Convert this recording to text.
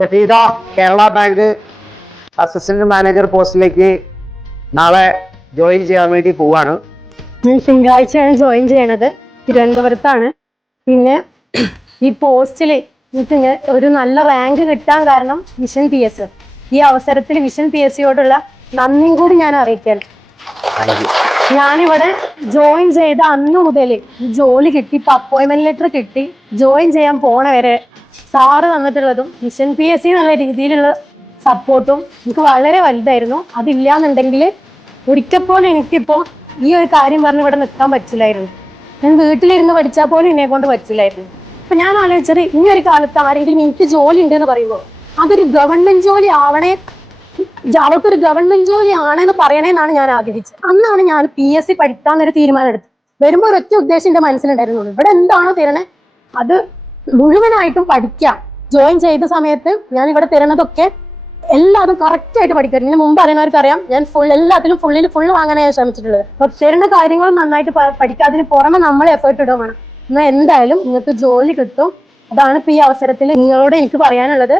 Safeeda Kerala bank assistant manager പോസ്റ്റിലേക്ക് നാളെ join ചെയ്യാൻ വേണ്ടി പോവാണ്. തിങ്കളാഴ്ചയാണ് ജോയിൻ ചെയ്യണത്. തിരുവനന്തപുരത്താണ്. പിന്നെ ഈ പോസ്റ്റില് എനിക്ക് ഒരു നല്ല റാങ്ക് കിട്ടാൻ കാരണം വിഷൻ PS. ഈ അവസരത്തിൽ വിഷൻ PSയോടുള്ള നന്ദിയും കൂടി ഞാൻ അറിയിക്കാൻ. ഞാനിവിടെ ജോയിൻ ചെയ്ത അന്ന് മുതൽ ജോലി കിട്ടി, ഇപ്പൊ അപ്പോയിന്റ്മെന്റ് ലെറ്റർ കിട്ടി, ജോയിൻ ചെയ്യാൻ പോണ വരെ സാറ് തന്നിട്ടുള്ളതും വിഷൻ PS എന്നുള്ള രീതിയിലുള്ള സപ്പോർട്ടും എനിക്ക് വളരെ വലുതായിരുന്നു. അതില്ലാന്നുണ്ടെങ്കിൽ ഒരിക്കൽ പോലും എനിക്കിപ്പോ ഈ ഒരു കാര്യം പറഞ്ഞ് ഇവിടെ നിൽക്കാൻ പറ്റില്ലായിരുന്നു. ഞാൻ വീട്ടിലിരുന്ന് പഠിച്ചാൽ പോലും എന്നെ കൊണ്ട് പറ്റില്ലായിരുന്നു. അപ്പൊ ഞാൻ ആലോചിച്ചത് ഈ ഒരു കാലത്ത് ആരെങ്കിലും എനിക്ക് ജോലി ഉണ്ട് എന്ന് പറയുമ്പോൾ അതൊരു ഗവൺമെന്റ് ജോലി ആവണേ, അവൾക്കൊരു ഗവൺമെന്റ് ജോലി ആണെന്ന് പറയണേന്നാണ് ഞാൻ ആഗ്രഹിച്ചത്. അന്നാണ് ഞാൻ PSC പഠിക്കാന്നൊരു തീരുമാനം എടുത്തത്. വരുമ്പോൾ ഒരൊറ്റ ഉദ്ദേശം എന്റെ മനസ്സിലുണ്ടായിരുന്നുള്ളൂ, ഇവിടെ എന്താണോ തരണേ അത് മുഴുവനായിട്ടും പഠിക്കാം. ജോയിൻ ചെയ്ത സമയത്ത് ഞാൻ ഇവിടെ തരുന്നതൊക്കെ എല്ലാതും കറക്റ്റ് ആയിട്ട് പഠിക്കാം. ഇതിന് മുമ്പ് അറിയുന്നവർക്ക് അറിയാം, ഞാൻ എല്ലാത്തിലും ഫുള്ള് വാങ്ങാനാണ് ശ്രമിച്ചിട്ടുള്ളത്. അപ്പൊ തരുന്ന കാര്യങ്ങൾ നന്നായിട്ട് പഠിക്കാം, അതിന് പുറമെ നമ്മൾ എഫേർട്ട് ഇടുക വേണം. എന്നാൽ എന്തായാലും നിങ്ങൾക്ക് ജോലി കിട്ടും. അതാണ് ഇപ്പൊ ഈ അവസരത്തിൽ നിങ്ങളോട് എനിക്ക് പറയാനുള്ളത്.